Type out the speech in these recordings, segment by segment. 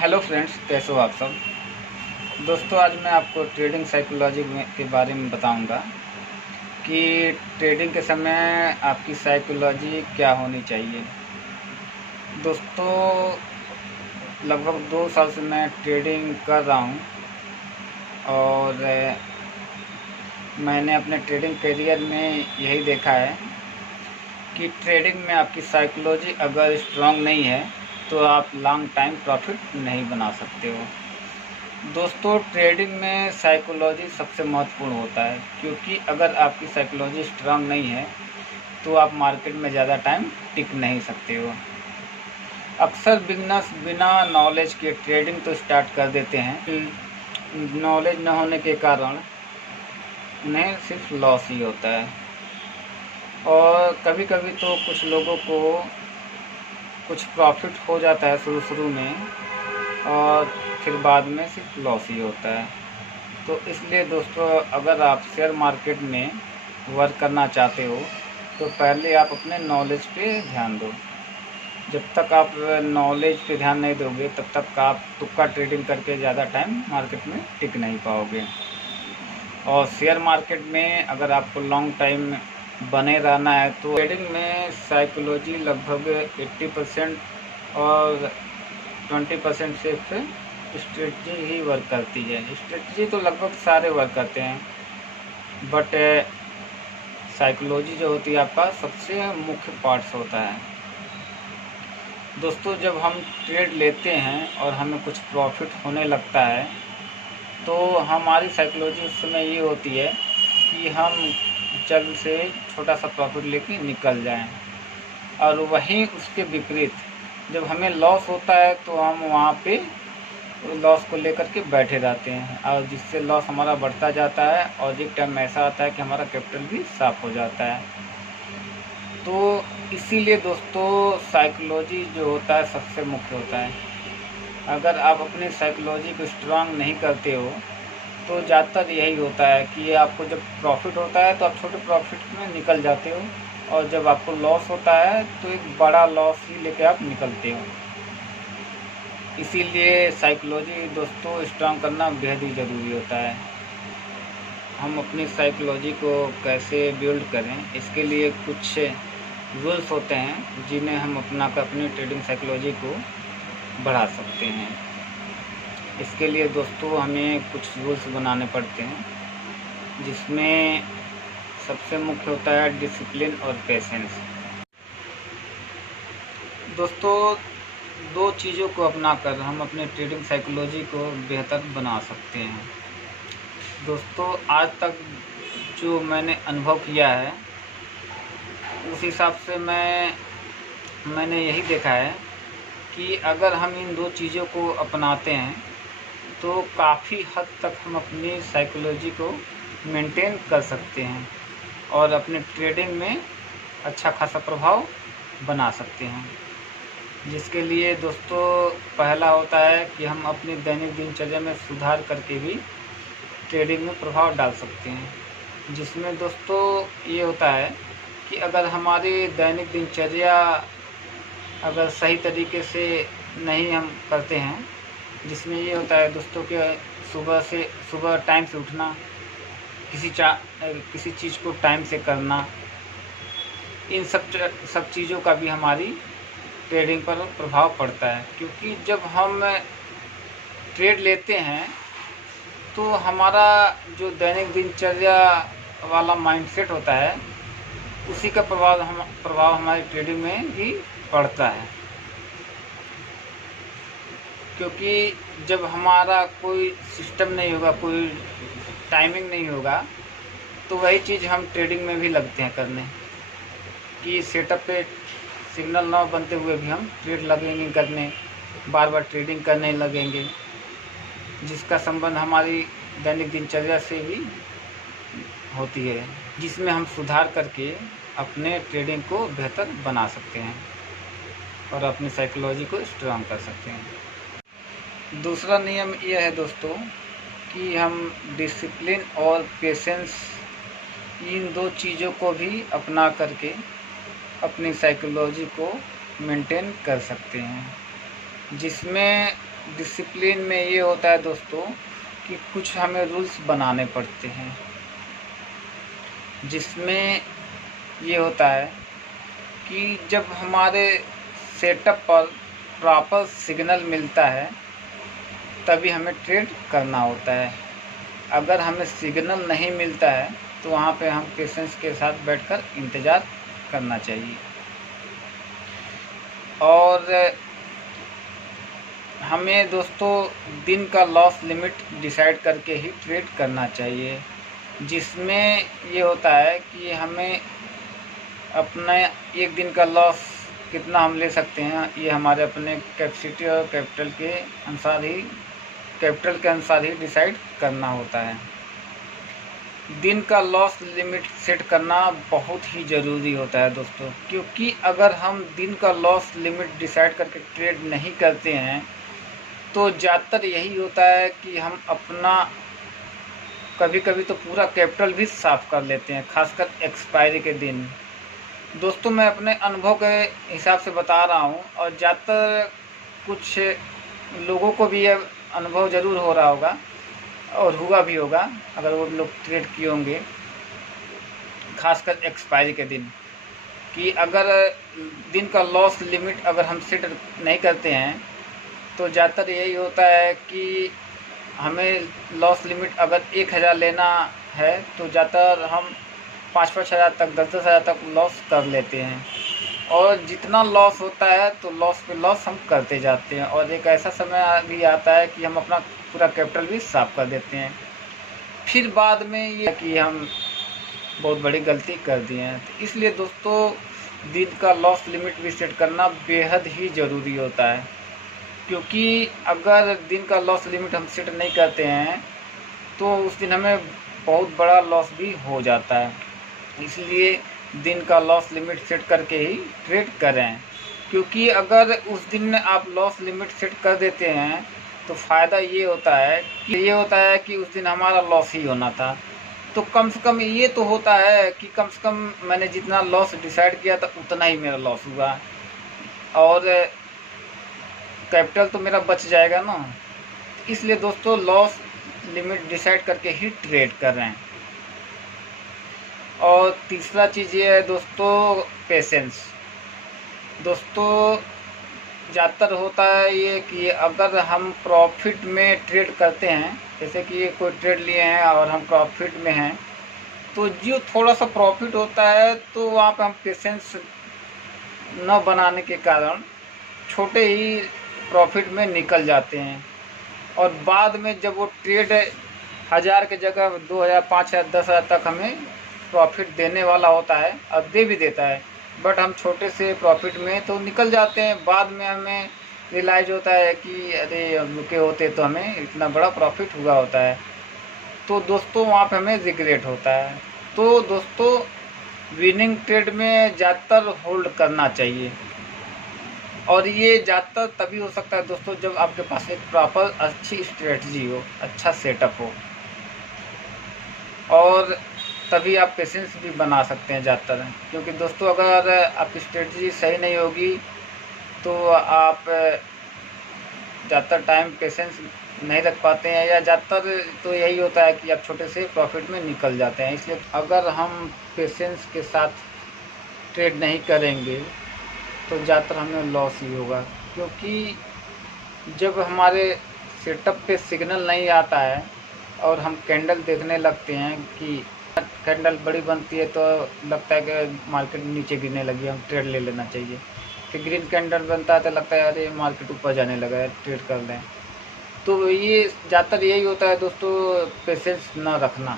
Hello friends, कैसे हो आप सब। दोस्तों, आज मैं आपको ट्रेडिंग साइकोलॉजी के बारे में बताऊंगा कि ट्रेडिंग के समय आपकी साइकोलॉजी क्या होनी चाहिए। दोस्तों, लगभग 2 साल से मैं ट्रेडिंग कर रहा हूं और मैंने अपने ट्रेडिंग करियर में यही देखा है कि ट्रेडिंग में आपकी साइकोलॉजी अगर स्ट्रांग नहीं है तो आप लॉन्ग टाइम प्रॉफिट नहीं बना सकते हो। दोस्तों, ट्रेडिंग में साइकोलॉजी सबसे महत्वपूर्ण होता है, क्योंकि अगर आपकी साइकोलॉजी स्ट्रांग नहीं है तो आप मार्केट में ज़्यादा टाइम टिक नहीं सकते हो। अक्सर बिगनर्स बिना नॉलेज के ट्रेडिंग तो स्टार्ट कर देते हैं, नॉलेज न होने के कारण उन्हें सिर्फ लॉस ही होता है। और कभी कभी तो कुछ लोगों को कुछ प्रॉफिट हो जाता है शुरू में, और फिर बाद में सिर्फ लॉस ही होता है। तो इसलिए दोस्तों, अगर आप शेयर मार्केट में वर्क करना चाहते हो तो पहले आप अपने नॉलेज पे ध्यान दो। जब तक आप नॉलेज पे ध्यान नहीं दोगे तब तक आप तुक्का ट्रेडिंग करके ज़्यादा टाइम मार्केट में टिक नहीं पाओगे। और शेयर मार्केट में अगर आपको लॉन्ग टाइम बने रहना है तो ट्रेडिंग में साइकोलॉजी लगभग 80% और 20% सिर्फ स्ट्रेटजी ही वर्क करती है। स्ट्रेटजी तो लगभग सारे वर्क करते हैं, बट साइकोलॉजी जो होती है आपका सबसे मुख्य पार्ट्स होता है। दोस्तों, जब हम ट्रेड लेते हैं और हमें कुछ प्रॉफिट होने लगता है तो हमारी साइकोलॉजी उस समय ये होती है कि हम जल्द से छोटा सा प्रॉफिट लेके निकल जाएं। और वहीं उसके विपरीत जब हमें लॉस होता है तो हम वहाँ पे लॉस को लेकर के बैठे रहते हैं, और जिससे लॉस हमारा बढ़ता जाता है और एक टाइम ऐसा आता है कि हमारा कैपिटल भी साफ हो जाता है। तो इसीलिए दोस्तों, साइकोलॉजी जो होता है सबसे मुख्य होता है। अगर आप अपनी साइकोलॉजी को स्ट्रांग नहीं करते हो तो ज़्यादातर यही होता है कि आपको जब प्रॉफिट होता है तो आप छोटे प्रॉफिट में निकल जाते हो, और जब आपको लॉस होता है तो एक बड़ा लॉस ही लेके आप निकलते हो। इसीलिए साइकोलॉजी दोस्तों स्ट्रांग करना बेहद ही ज़रूरी होता है। हम अपनी साइकोलॉजी को कैसे बिल्ड करें, इसके लिए कुछ रूल्स होते हैं जिन्हें हम अपना कर अपनी ट्रेडिंग साइकोलॉजी को बढ़ा सकते हैं। इसके लिए दोस्तों हमें कुछ रूल्स बनाने पड़ते हैं, जिसमें सबसे मुख्य होता है डिसिप्लिन और पेशेंस। दोस्तों, दो चीज़ों को अपनाकर हम अपने ट्रेडिंग साइकोलॉजी को बेहतर बना सकते हैं। दोस्तों, आज तक जो मैंने अनुभव किया है उस हिसाब से मैंने यही देखा है कि अगर हम इन दो चीज़ों को अपनाते हैं तो काफ़ी हद तक हम अपनी साइकोलॉजी को मेंटेन कर सकते हैं और अपने ट्रेडिंग में अच्छा खासा प्रभाव बना सकते हैं। जिसके लिए दोस्तों पहला होता है कि हम अपनी दैनिक दिनचर्या में सुधार करके भी ट्रेडिंग में प्रभाव डाल सकते हैं। जिसमें दोस्तों ये होता है कि अगर हमारी दैनिक दिनचर्या अगर सही तरीके से नहीं हम करते हैं, जिसमें ये होता है दोस्तों कि सुबह टाइम से उठना, किसी चीज़ को टाइम से करना, इन सब चीज़ों का भी हमारी ट्रेडिंग पर प्रभाव पड़ता है। क्योंकि जब हम ट्रेड लेते हैं तो हमारा जो दैनिक दिनचर्या वाला माइंडसेट होता है उसी का प्रभाव हमारी ट्रेडिंग में भी पड़ता है। क्योंकि जब हमारा कोई सिस्टम नहीं होगा, कोई टाइमिंग नहीं होगा, तो वही चीज़ हम ट्रेडिंग में भी लगते हैं करने कि सेटअप पे सिग्नल ना बनते हुए भी हम ट्रेड लगेंगे करने, बार बार ट्रेडिंग करने लगेंगे, जिसका संबंध हमारी दैनिक दिनचर्या से भी होती है, जिसमें हम सुधार करके अपने ट्रेडिंग को बेहतर बना सकते हैं और अपनी साइकोलॉजी को स्ट्रांग कर सकते हैं। दूसरा नियम यह है दोस्तों कि हम डिसिप्लिन और पेशेंस, इन दो चीज़ों को भी अपना करके अपनी साइकोलॉजी को मेंटेन कर सकते हैं। जिसमें डिसिप्लिन में ये होता है दोस्तों कि कुछ हमें रूल्स बनाने पड़ते हैं, जिसमें ये होता है कि जब हमारे सेटअप पर प्रॉपर सिग्नल मिलता है तभी हमें ट्रेड करना होता है। अगर हमें सिग्नल नहीं मिलता है तो वहाँ पे हम पेशेंस के साथ बैठकर इंतज़ार करना चाहिए। और हमें दोस्तों दिन का लॉस लिमिट डिसाइड करके ही ट्रेड करना चाहिए, जिसमें ये होता है कि हमें अपना एक दिन का लॉस कितना हम ले सकते हैं, ये हमारे अपने कैपेसिटी और कैपिटल के अनुसार ही डिसाइड करना होता है। दिन का लॉस लिमिट सेट करना बहुत ही ज़रूरी होता है दोस्तों, क्योंकि अगर हम दिन का लॉस लिमिट डिसाइड करके ट्रेड नहीं करते हैं तो ज़्यादातर यही होता है कि हम अपना कभी कभी तो पूरा कैपिटल भी साफ़ कर लेते हैं, खासकर एक्सपायरी के दिन। दोस्तों मैं अपने अनुभव के हिसाब से बता रहा हूँ, और ज़्यादातर कुछ लोगों को भी यह अनुभव ज़रूर हो रहा होगा और हुआ भी होगा अगर वो लोग ट्रेड किए होंगे, खासकर एक्सपायरी के दिन, कि अगर दिन का लॉस लिमिट अगर हम सेट नहीं करते हैं तो ज़्यादातर यही होता है कि हमें लॉस लिमिट अगर 1000 लेना है तो ज़्यादातर हम 5-5 हज़ार तक 10-10 हज़ार तक लॉस कर लेते हैं, और जितना लॉस होता है तो लॉस पे लॉस हम करते जाते हैं, और एक ऐसा समय भी आता है कि हम अपना पूरा कैपिटल भी साफ कर देते हैं। फिर बाद में ये कि हम बहुत बड़ी गलती कर दिए हैं। तो इसलिए दोस्तों दिन का लॉस लिमिट भी सेट करना बेहद ही ज़रूरी होता है, क्योंकि अगर दिन का लॉस लिमिट हम सेट नहीं करते हैं तो उस दिन हमें बहुत बड़ा लॉस भी हो जाता है। इसलिए दिन का लॉस लिमिट सेट करके ही ट्रेड करें, क्योंकि अगर उस दिन में आप लॉस लिमिट सेट कर देते हैं तो फ़ायदा ये होता है कि उस दिन हमारा लॉस ही होना था, तो कम से कम ये तो होता है कि कम से कम मैंने जितना लॉस डिसाइड किया था उतना ही मेरा लॉस हुआ, और कैपिटल तो मेरा बच जाएगा ना। इसलिए दोस्तों लॉस लिमिट डिसाइड करके ही ट्रेड कर रहे हैं। और तीसरा चीज़ ये है दोस्तों, पेशेंस। दोस्तों ज़्यादातर होता है ये कि अगर हम प्रॉफिट में ट्रेड करते हैं, जैसे कि ये कोई ट्रेड लिए हैं और हम प्रॉफिट में हैं, तो जो थोड़ा सा प्रॉफिट होता है तो वहाँ पे हम पेशेंस न बनाने के कारण छोटे ही प्रॉफिट में निकल जाते हैं, और बाद में जब वो ट्रेड 1000 की जगह 2000, 5000, 10,000 तक हमें प्रॉफिट देने वाला होता है, और दे भी देता है, बट हम छोटे से प्रॉफिट में तो निकल जाते हैं। बाद में हमें रियलाइज़ होता है कि अरे रुके होते तो हमें इतना बड़ा प्रॉफिट हुआ होता है, तो दोस्तों वहाँ पे हमें रिग्रेट होता है। तो दोस्तों विनिंग ट्रेड में ज़्यादातर होल्ड करना चाहिए, और ये ज़्यादातर तभी हो सकता है दोस्तों जब आपके पास एक प्रॉपर अच्छी स्ट्रेटजी हो, अच्छा सेटअप हो, और तभी आप पेशेंस भी बना सकते हैं ज़्यादातर। क्योंकि दोस्तों अगर आपकी स्ट्रेटजी सही नहीं होगी तो आप ज़्यादातर टाइम पेशेंस नहीं रख पाते हैं, या ज़्यादातर तो यही होता है कि आप छोटे से प्रॉफिट में निकल जाते हैं। इसलिए अगर हम पेशेंस के साथ ट्रेड नहीं करेंगे तो ज़्यादातर हमें लॉस ही होगा, क्योंकि जब हमारे सेटअप पे सिग्नल नहीं आता है और हम कैंडल देखने लगते हैं कि कैंडल बड़ी बनती है तो लगता है कि मार्केट नीचे गिरने लगी, हम ट्रेड ले लेना चाहिए। कि ग्रीन कैंडल बनता है तो लगता है अरे मार्केट ऊपर जाने लगा है, ट्रेड कर लें। तो ये ज़्यादातर यही होता है दोस्तों, पेशेंस ना रखना।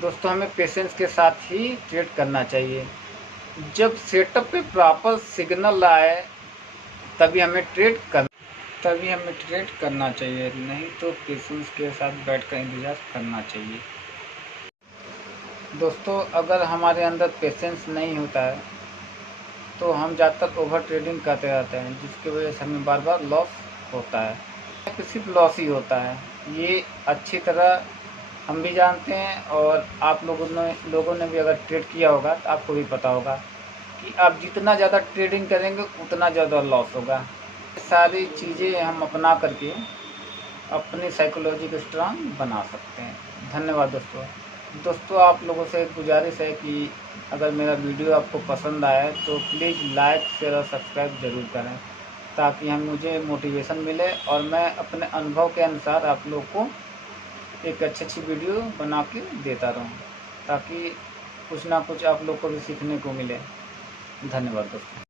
दोस्तों हमें पेशेंस के साथ ही ट्रेड करना चाहिए। जब सेटअप पे प्रॉपर सिग्नल आए तभी हमें ट्रेड करना चाहिए, नहीं तो पेशेंस के साथ बैठकर इंतज़ार करना चाहिए। दोस्तों अगर हमारे अंदर पेशेंस नहीं होता है तो हम ज़्यादातर ओवर ट्रेडिंग करते रहते हैं, जिसकी वजह से हमें बार बार लॉस होता है, सिर्फ लॉस ही होता है। ये अच्छी तरह हम भी जानते हैं, और आप लोगों ने भी अगर ट्रेड किया होगा तो आपको भी पता होगा कि आप जितना ज़्यादा ट्रेडिंग करेंगे उतना ज़्यादा लॉस होगा। सारी चीज़ें हम अपना करके अपनी साइकोलॉजी को स्ट्रांग बना सकते हैं। धन्यवाद दोस्तों। दोस्तों, आप लोगों से गुजारिश है कि अगर मेरा वीडियो आपको पसंद आए तो प्लीज़ लाइक शेयर और सब्सक्राइब ज़रूर करें, ताकि मुझे मोटिवेशन मिले और मैं अपने अनुभव के अनुसार आप लोग को एक अच्छी वीडियो बना के देता रहूं, ताकि कुछ ना कुछ आप लोग को भी सीखने को मिले। धन्यवाद दोस्तों।